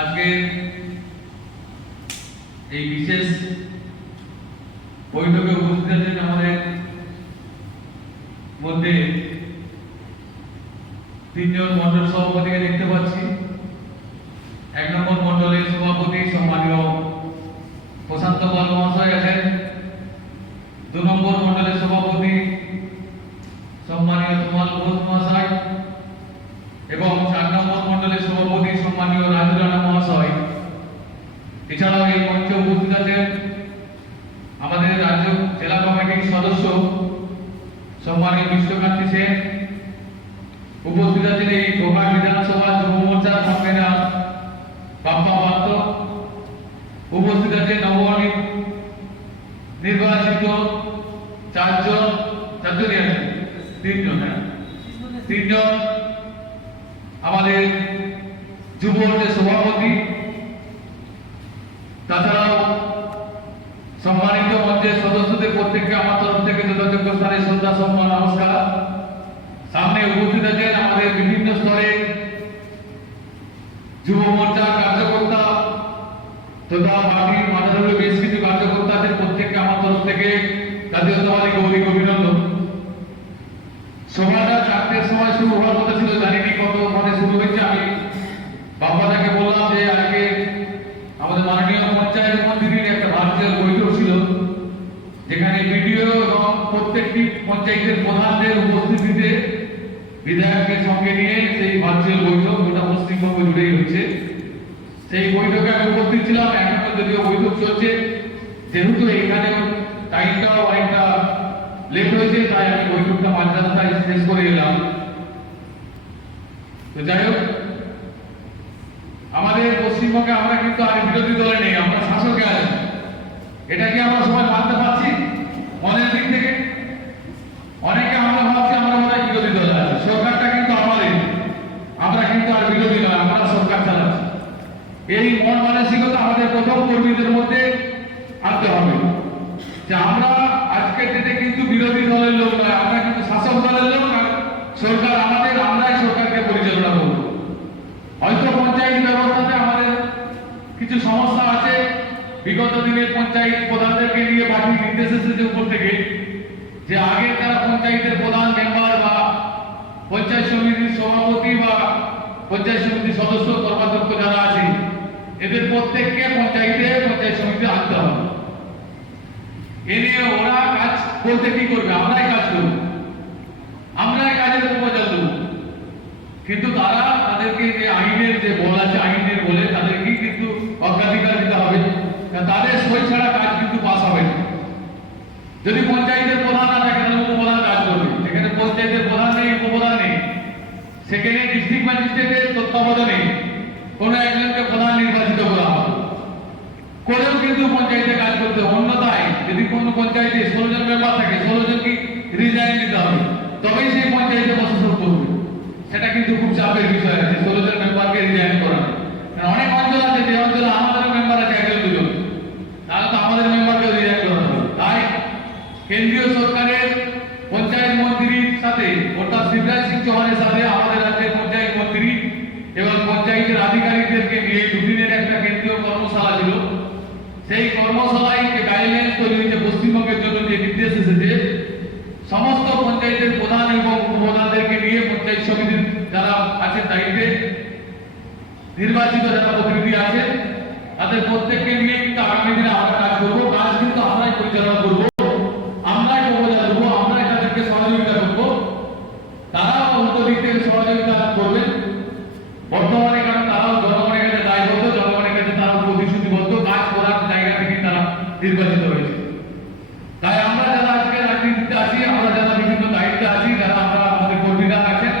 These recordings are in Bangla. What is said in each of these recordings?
আজকে এই বিশেষ বৈঠকে উপস্থিত আছেন আমাদের মধ্যে তিনজন মন্ডল সভাপতিকে দেখতে পাচ্ছি। 1 নম্বর মন্ডলের সভাপতি সম্মানীয় প্রশান্ত পাল মহাশয় আছেন। 2 নম্বর মন্ডলের সভাপতি সম্মানীয় তোমাল ঘোষ মহাশয় এবং 4 নম্বর মন্ডলের সভাপতি সম্মানীয় রাজু রানা মহাশয়। এছাড়াও এই মঞ্চে উপস্থিত আছেন আমাদের রাজ্য জেলা কমিটির সদস্য সম্মানীয় বিশ্বকান্তি সেন। উপস্থিত আছেন এই গোঘাট বিধানসভা যুব মোর্চার কনভেনর বাপ্পা পাত্র। উপস্থিত আছেন নির্বাচিত তিনজন আমাদের যুব মোর্চার সভাপতি। তাছাড়াও সম্মানিত মঞ্চের সদস্যদের প্রত্যেককে আমার তরফ থেকে যথাযোগ্য স্থানে শ্রদ্ধা সম্মান নমস্কার। সামনে উপস্থিত আছেন আমাদের বিভিন্ন স্তরে যুব মোর্চার কার্যকর্তা তথা পার্টির মাঝারে বেশ কিছু কার্যকর্তা আছেন। প্রত্যেককে আমার তরফ থেকে জাতীয়তাবাদী গৌরী অভিনন্দন। সভাটা 4টের সময় শুরু হওয়ার কথা ছিল, জানিনি কতক্ষণে শুরু হয়েছে। আমি বাবাটাকে বললাম যে আজকে আমাদের মাননীয় পঞ্চায়েত মন্ত্রীর একটা ভার্চুয়াল বৈঠক ছিল, যেখানে বিডিও এবং প্রত্যেকটি পঞ্চায়েতের প্রধানদের উপস্থিতিতে বিধায়কের সঙ্গে নিয়ে সেই ভার্চুয়াল বৈঠক গোটা পশ্চিমবঙ্গ জুড়েই হচ্ছে। সেই বৈঠকে আমি উপস্থিত ছিলাম। এখনো যদিও বৈঠক চলছে, যেহেতু এখানে টাইমটাও অনেকটা লেট হয়েছে, তাই আমি বৈঠকটা মাঝরাস্তায় শেষ করে এলাম। তো যাই হোক, আমাদের পশ্চিমবঙ্গে আমরা কিন্তু আর বিরোধী দলে নেই, আমরা শাসকে আছি। এটা কি আমরা সবাই মানতে পারছি? মনের দিক থেকে অনেকে আমরা ভাবছি আমরা বোধহয় বিরোধী দলে আছি। সরকারটা কিন্তু আমাদের, আমরা কিন্তু আর বিরোধী নয়, আমরা সরকার চালাচ্ছি। এই মন মানসিকতা আমাদের প্রথম কর্মীদের মধ্যে আনতে হবে যে আমরা আজকের দিনে কিন্তু বিরোধী দলের লোক নয়, আমরা কিন্তু শাসক দলের লোক। আর সরকার আমাদের, আমরাই সরকারকে পরিচালনা করব। হয়তো পঞ্চায়েত ব্যবস্থাতে আমাদের কিছু সমস্যা আছে। বিগত দিনে পঞ্চায়েত প্রধানদেরকে নিয়ে পার্টি নির্দেশ এসেছে উপর থেকে যে আগে তারা পঞ্চায়েতের প্রধান মেম্বার বা পঞ্চায়েত সমিতির সভাপতি বা পঞ্চায়েত সমিতির সদস্য কর্মাধ্যক্ষ যারা আছে, এদের প্রত্যেককে পঞ্চায়েত সমিতি আনতে হবে। এ নিয়ে ওরা কাজ বলতে কি করবে? আমরাই কাজ করব, আমরাই কাজের প্রপোজাল দেব। কিন্তু তারা তাদেরকে যে আইনের যে বল আছে, আইনের বলে তাদেরকে কিন্তু অগ্রাধিকার দিতে হবে। তাদের সই ছাড়া কাজ কিন্তু পাস হবে না। যদি পঞ্চায়েতের প্রধান না থাকে তাহলে উপপ্রধান কাজ করবে। সেখানে পঞ্চায়েতের প্রধান নেই, উপপ্রধান নেই, সেখানে ডিস্ট্রিক্ট ম্যাজিস্ট্রেটের তত্ত্বাবধানে কোনো একজনকে প্রধান নির্বাচিত করা হবে, করেও কিন্তু পঞ্চায়েতে কাজ করতে। অন্যথায় যদি কোনো পঞ্চায়েতে 16 জন মেম্বার থাকে, 16 জনকে রিজাইন দিতে হবে, তবেই সেই পঞ্চায়েতে প্রশাসন করবে। সেটা কিন্তু খুব চাপের বিষয় আছে 16 জন মেম্বারকে রিজাইন করানো। অনেক অঞ্চল আছে যে অঞ্চলে আমাদের মেম্বার আছে 1 জন 2 জন, তাহলে তো আমাদের মেম্বারকে রিজাইন করানো হবে। তাই কেন্দ্রীয় সরকারের পঞ্চায়েত মন্ত্রীর সাথে অর্থাৎ শিবরাজ সিং চৌহানের সাথে আমাদের রাজ্যের পঞ্চায়েত মন্ত্রী এবং পঞ্চায়েতের আধিকারিকদেরকে নিয়ে দুদিনের একটা কেন্দ্রীয় কর্মশালা ছিল। সেই কর্মশালায় যে গাইডলাইন তৈরি হয়েছে পশ্চিমবঙ্গের জন্য, যে নির্দেশ এসেছে, সমস্ত পঞ্চায়েতের প্রধান এবং উপপ্রধানদেরকে নিয়ে পঞ্চায়েত সমিতির যারা আছেন দায়িত্বে, নির্বাচিত যারা প্রতিনিধি আছে, তাদের প্রত্যেককে নিয়ে কিন্তু আগামী দিনে আমরা কাজ করবো। কাজ কিন্তু আমরাই পরিচালনা করবো, আমরাই প্রপোজাল দেবো, আমরাই তাদেরকে সহযোগিতা করবো। তারা উল্টো দিক থেকে সহযোগিতা করবেন বর্তমানে, কারণ তারাও জনগণের কাছে দায়বদ্ধ, জনগণের কাছে তারা প্রতিশ্রুতিবদ্ধ, কাজ করার জায়গা থেকে তারা নির্বাচিত হয়েছে। তাই আমরা যারা আজকে রাজনীতিতে আছি, আমরা যারা বিভিন্ন দায়িত্বে আছি, যারা আমরা আমাদের কর্মীরা আছেন,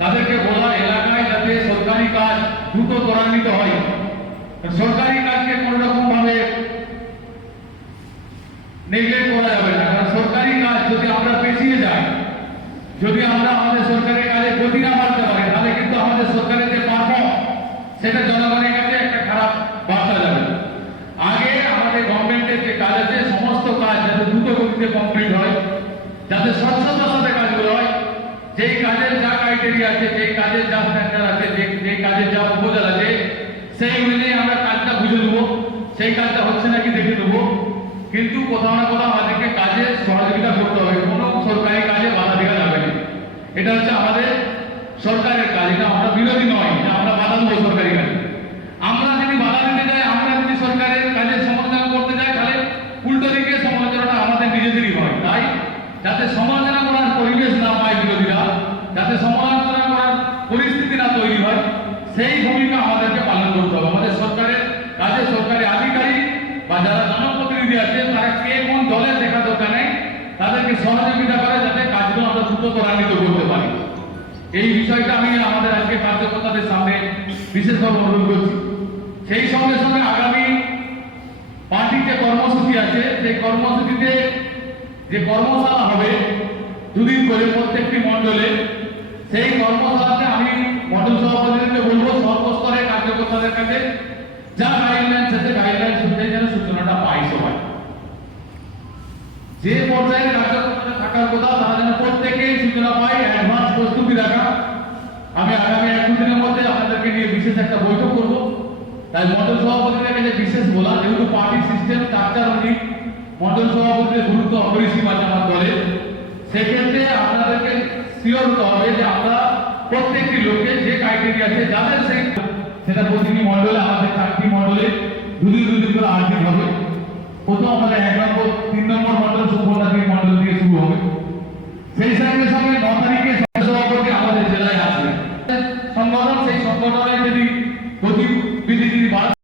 তাদেরকে বলা এলাকায় যাতে সরকারি কাজ দ্রুত ত্বরান্বিত হয়। সরকারি কাজকে কোন রকম ভাবে নেগলেক্ট করা যাবে না। কারণ সরকারি কাজ যদি আমরা পেছিয়ে যাই, যদি আমরা আমাদের সরকারের কাজে গতি না বাড়তে পারি, তাহলে কিন্তু আমাদের সরকারের যে পারফর্ম, সেটা জনগণের কাছে একটা খারাপ বার্তা যাবে। আগে আমাদের গভর্নমেন্টের যে কাজ আছে, সমস্ত কাজ যাতে দ্রুত গতিতে কমপ্লিট হয়, যাতে স্বচ্ছতার সাথে কাজগুলো হয়, যেই কাজের যা ক্রাইটেরিয়া আছে, যেই কাজের যা স্ট্যান্ডার্ড আছে, যেই কাজের যা প্রপোজাল আছে, সেই অনুযায়ী আমরা কাজটা বুঝে দেবো, সেই কাজটা হচ্ছে নাকি দেখে দেবো। কিন্তু কোথাও না কোথাও আমাদেরকে কাজে সহযোগিতা করতে হবে, কোনো সরকারি কাজে বাধা দেওয়া যাবে না। এটা হচ্ছে আমাদের সরকারের কাজ, এটা আমরা বিরোধী নয় যে আমরা বাধা দেবো সরকারি কাজে। আমরা যদি বাধা দিতে যাই, আমরা যদি সরকারের কাজে সমালোচনা করতে যাই, তাহলে উল্টো দিকে সমালোচনাটা আমাদের নিজেদেরই হয়। তাই যাতে সমালোচনা করার পরিবেশ না পায় বিরোধীরা, যাতে সমালোচনা করার পরিস্থিতি না তৈরি হয়, সেই ভূমিকা আমাদেরকে পালন করতে হবে। আমাদের সরকারের কাজে সরকারি আধিকারিক বা যারা জনপ্রতিনিধি আছে তারা কে কোন দলের দেখা দরকার নেই, তাদেরকে সহযোগিতা করে যাতে কাজগুলো আমরা দ্রুত ত্বরান্বিত করতে পারি। এই বিষয়টা আমি আমাদের আজকে কার্যকর্তাদের সামনে বিশেষভাবে অনুরোধ করছি। সেই সঙ্গে সঙ্গে আগামী পার্টির যে কর্মসূচি আছে, সেই কর্মসূচিতে যে কর্মশালা হবে দুদিন করে প্রত্যেকটি মণ্ডলে, সেই কর্মশালাতে আমি মণ্ডল সভাপতিদেরকে বলবো সর্বস্তরের কার্যকর্তাদের কাছে যা গাইডলাইন্স আছে গাইডলাইন্স অনুযায়ী যেন সূচনাটা পাই সবাই। যে পর্যায়ে কার্যকর্তা থাকার কথা তারা যেন প্রত্যেকেই সূচনা পায়, অ্যাডভান্স প্রস্তুতি রাখা। আমি আগামী 1-2 দিনের মধ্যে আপনাদেরকে নিয়ে বিশেষ একটা বৈঠক করব। তাই মণ্ডল সভাপতিদের কাছে বিশেষ বলা, যেহেতু পার্টি সিস্টেম স্ট্রাকচার অনুযায়ী মণ্ডল সভাপতিদের গুরুত্ব অপরিসীম আছে আমার দলে, সেক্ষেত্রে আপনাদেরকে শিওর হতে হবে যে আমরা প্রত্যেকটি লোককে যে ক্রাইটেরিয়া আছে যাদের সেই সেটা প্রতিটি মণ্ডলে, আমাদের 4টি মণ্ডলে দুদিন করে 8 দিন হবে। প্রথম আমাদের 1 নম্বর 3 নম্বর মণ্ডল সুবর্ণাদ্রি মণ্ডল দিয়ে শুরু হবে। সেই সঙ্গে 9 তারিখে